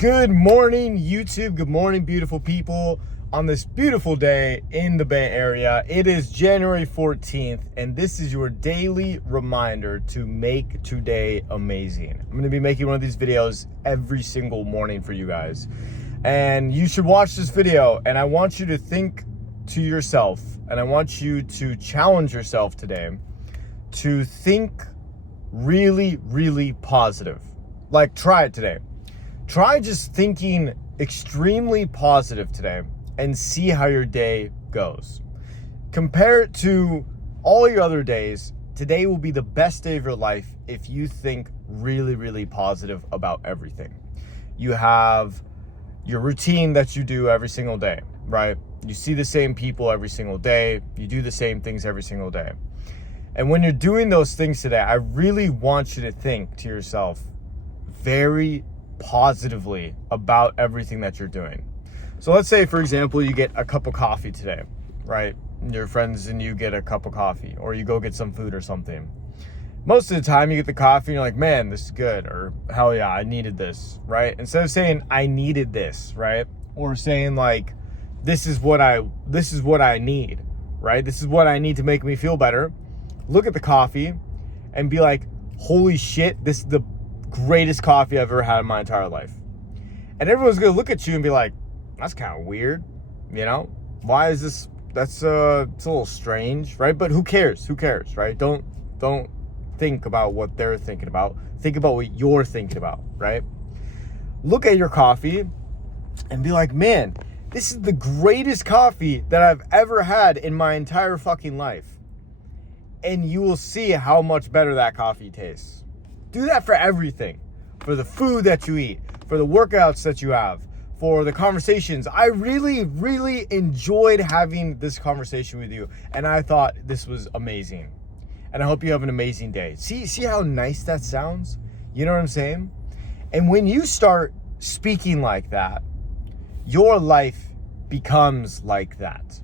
Good morning, YouTube. Good morning, beautiful people. On this beautiful day in the Bay Area, it is January 14th, and this is your daily reminder to make today amazing. I'm going to be making one of these videos every single morning for you guys. And you should watch this video, and I want you to think to yourself, and I want you to challenge yourself today to think really, really positive. Like, try it today. Try just thinking extremely positive today and see how your day goes. Compare it to all your other days. Today will be the best day of your life if you think really, really positive about everything. You have your routine that you do every single day, right? You see the same people every single day. You do the same things every single day. And when you're doing those things today, I really want you to think to yourself very positively about everything that you're doing. So let's say, for example, you get a cup of coffee today, right? Your friends and you get a cup of coffee, or you go get some food or something. Most of the time you get the coffee and you're like, man, this is good, or hell yeah, I needed this, right? Instead of saying I needed this, right? Or saying like, this is what I need, right? This is what I need to make me feel better. Look at the coffee and be like, holy shit, this is the greatest coffee I've ever had in my entire life. And everyone's gonna look at you and be like, that's kind of weird, you know? Why is this? It's a little strange, right? But who cares? Who cares, right? Don't think about what they're thinking about. Think about what you're thinking about, right? Look at your coffee and be like, man, this is the greatest coffee that I've ever had in my entire fucking life. And you will see how much better that coffee tastes. Do that for everything. For the food that you eat, for the workouts that you have, for the conversations. I really, really enjoyed having this conversation with you, and I thought this was amazing. And I hope you have an amazing day. See how nice that sounds? You know what I'm saying? And when you start speaking like that, your life becomes like that.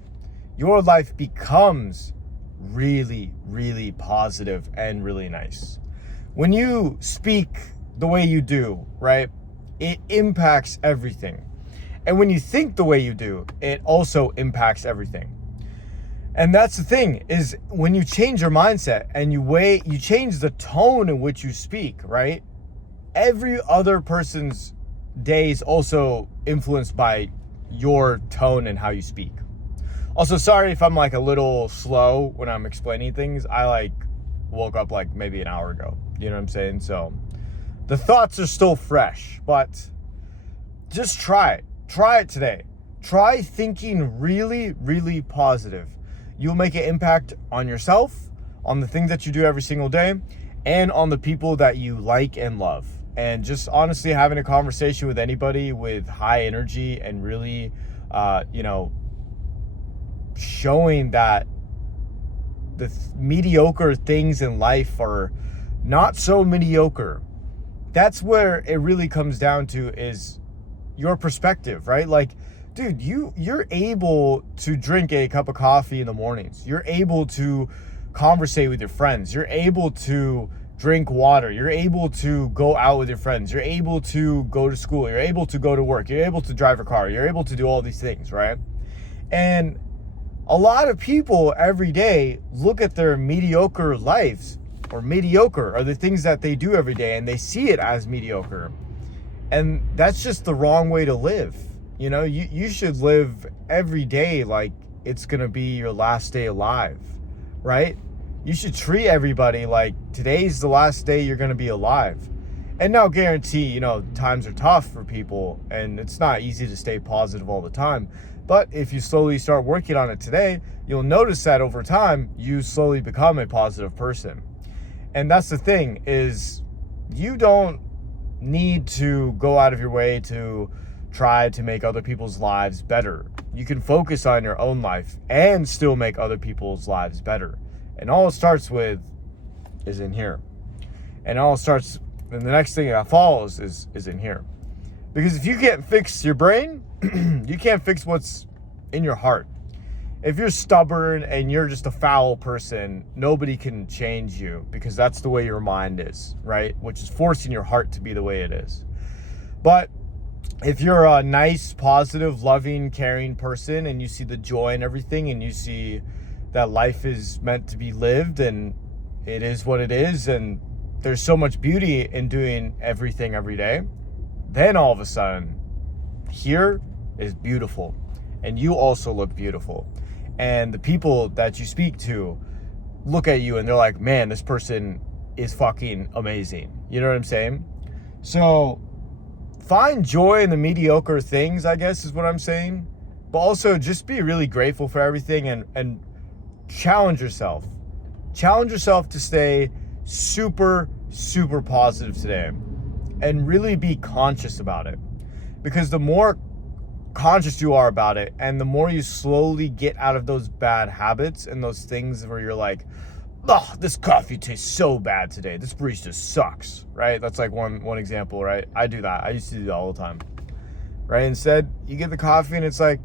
Your life becomes really, really positive and really nice. When you speak the way you do, right, it impacts everything. And when you think the way you do, it also impacts everything. And that's the thing, is when you change your mindset and you change the tone in which you speak, right? Every other person's day is also influenced by your tone and how you speak. Also, sorry if I'm like a little slow when I'm explaining things. I woke up like maybe an hour ago. You know what I'm saying? So the thoughts are still fresh, but just try it. Try it today. Try thinking really, really positive. You'll make an impact on yourself, on the things that you do every single day, and on the people that you like and love. And just honestly having a conversation with anybody with high energy and really, showing that the mediocre things in life are not so mediocre. That's where it really comes down to, is your perspective, right? Like, dude, you're able to drink a cup of coffee in the mornings. You're able to conversate with your friends. You're able to drink water. You're able to go out with your friends. You're able to go to school. You're able to go to work. You're able to drive a car. You're able to do all these things, right? And a lot of people every day look at their mediocre lives, or mediocre are the things that they do every day, and they see it as mediocre. And that's just the wrong way to live. You know, you should live every day like it's gonna be your last day alive, right? You should treat everybody like today's the last day you're gonna be alive. And now guarantee, times are tough for people and it's not easy to stay positive all the time. But if you slowly start working on it today, you'll notice that over time, you slowly become a positive person. And that's the thing, is you don't need to go out of your way to try to make other people's lives better. You can focus on your own life and still make other people's lives better. And all it starts with is in here. And the next thing that follows is in here. Because if you can't fix your brain, you can't fix what's in your heart. If you're stubborn and you're just a foul person, nobody can change you, because that's the way your mind is, right? Which is forcing your heart to be the way it is. But if you're a nice, positive, loving, caring person and you see the joy in everything and you see that life is meant to be lived and it is what it is and there's so much beauty in doing everything every day, then all of a sudden, here is beautiful. And you also look beautiful. And the people that you speak to look at you and they're like, man, this person is fucking amazing. You know what I'm saying? So find joy in the mediocre things, I guess is what I'm saying. But also just be really grateful for everything and challenge yourself. Challenge yourself to stay super, super positive today and really be conscious about it. Because the more conscious you are about it and the more you slowly get out of those bad habits and those things where you're like, oh, this coffee tastes so bad today, this barista sucks, right? That's like one example, right? I do that. I used to do that all the time, right? Instead, you get the coffee and it's like,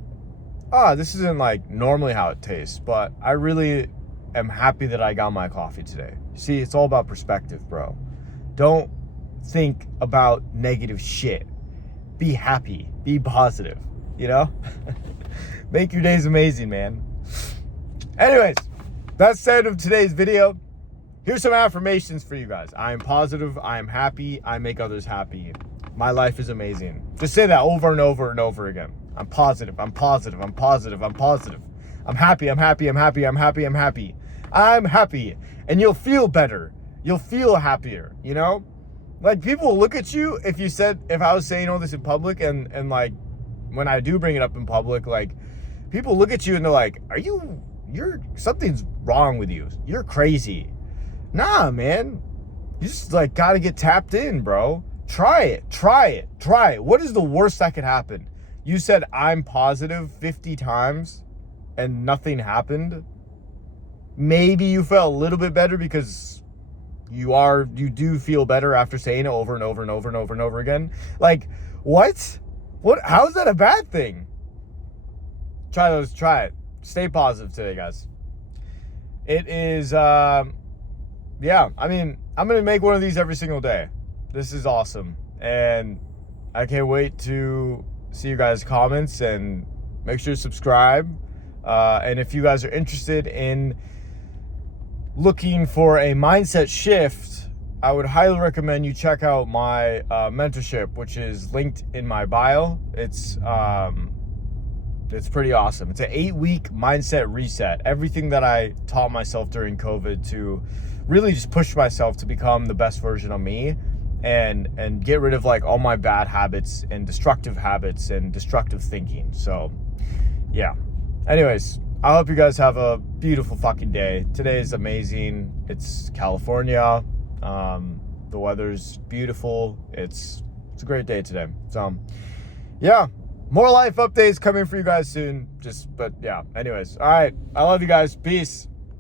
this isn't like normally how it tastes, but I really am happy that I got my coffee today. See, it's all about perspective, bro. Don't think about negative shit. Be happy, be positive, you know? Make your days amazing, man. Anyways, that's the end of today's video. Here's some affirmations for you guys. I am positive, I am happy, I make others happy. My life is amazing. Just say that over and over and over again. I'm positive, I'm positive, I'm positive, I'm positive. I'm happy, I'm happy, I'm happy, I'm happy, I'm happy. I'm happy. And you'll feel better. You'll feel happier, you know? Like, people will look at you if I was saying all this in public and like, when I do bring it up in public, like, people look at you and they're like, something's wrong with you. You're crazy. Nah, man. You just like gotta get tapped in, bro. Try it. What is the worst that could happen? You said I'm positive 50 times and nothing happened. Maybe you felt a little bit better because you do feel better after saying it over and over and over and over and over again. Like, what? How is that a bad thing? Try it. Stay positive today, guys. It is, I mean, I'm going to make one of these every single day. This is awesome. And I can't wait to see you guys' comments and make sure to subscribe. And if you guys are interested in looking for a mindset shift, I would highly recommend you check out my mentorship, which is linked in my bio. It's pretty awesome. It's an 8-week mindset reset. Everything that I taught myself during COVID to really just push myself to become the best version of me and get rid of like all my bad habits and destructive thinking. So yeah. Anyways, I hope you guys have a beautiful fucking day. Today is amazing. It's California. The weather's beautiful. It's a great day today. So yeah, more life updates coming for you guys soon. But yeah, anyways. All right. I love you guys. Peace.